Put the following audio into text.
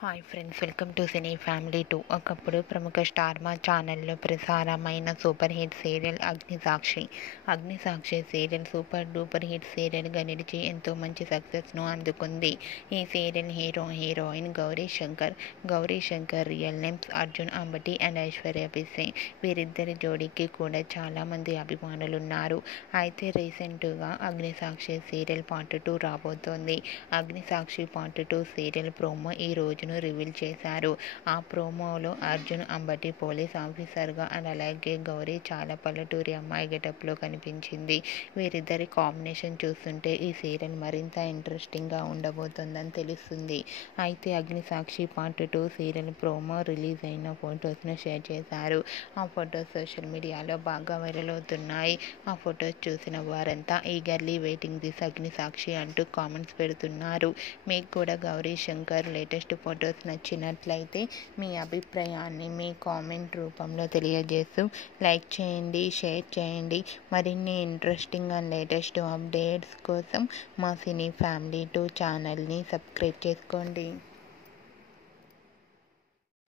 Hi friends, welcome to cine family 2. ఒకప్పుడు ప్రముఖ star Maa ఛానల్లో ప్రసారమైన super hit serial Agnisakshi serial super duper hit సీరియల్గా నిలిచి ఎంతో మంచి సక్సెస్ను అందుకుంది. ఈ serial heroine Gauri Shankar real names Arjun Ambati and Aishwarya Pisse. వీరిద్దరి జోడీకి కూడా చాలామంది అభిమానులున్నారు. అయితే రీసెంట్గా అగ్నిసాక్షి సీరియల్ పార్ట్ 2 రాబోతోంది. అగ్నిసాక్షి పార్ట్ 2 సీరియల్ ప్రోమో ఈ రోజును రివీల్ చేశారు. ఆ ప్రోమోలో అర్జున్ అంబటి పోలీస్ ఆఫీసర్గా అండ్ అలాగే గౌరీ చాలా పల్లెటూరి అమ్మాయి గెటప్లో కనిపించింది. వీరిద్దరి కాంబినేషన్ చూస్తుంటే ఈ సీరియల్ మరింత ఇంట్రెస్టింగ్గా ఉండబోతోందని తెలుస్తుంది. అయితే Agnisakshi part 2 serial promo release అయిన ఫొటోస్ను షేర్ చేశారు. ఆ ఫొటోస్ సోషల్ మీడియాలో బాగా వైరల్ అవుతున్నాయి. ఆ ఫొటోస్ చూసిన వారంతా ఈగర్లీ వెయిటింగ్ దిస్ అగ్నిసాక్షి అంటూ కామెంట్స్ పెడుతున్నారు. మీకు కూడా గౌరీ శంకర్ లేటెస్ట్ ఫొటోస్ నచ్చినట్లయితే మీ అభిప్రాయాన్ని మీ కామెంట్ రూపంలో తెలియజేస్తూ లైక్ చేయండి, షేర్ చేయండి. మరిన్ని ఇంట్రెస్టింగ్ అండ్ లేటెస్ట్ అప్డేట్స్ కోసం మా సినీ ఫ్యామిలీ 2 ఛానల్ని సబ్స్క్రైబ్ చేసుకోండి.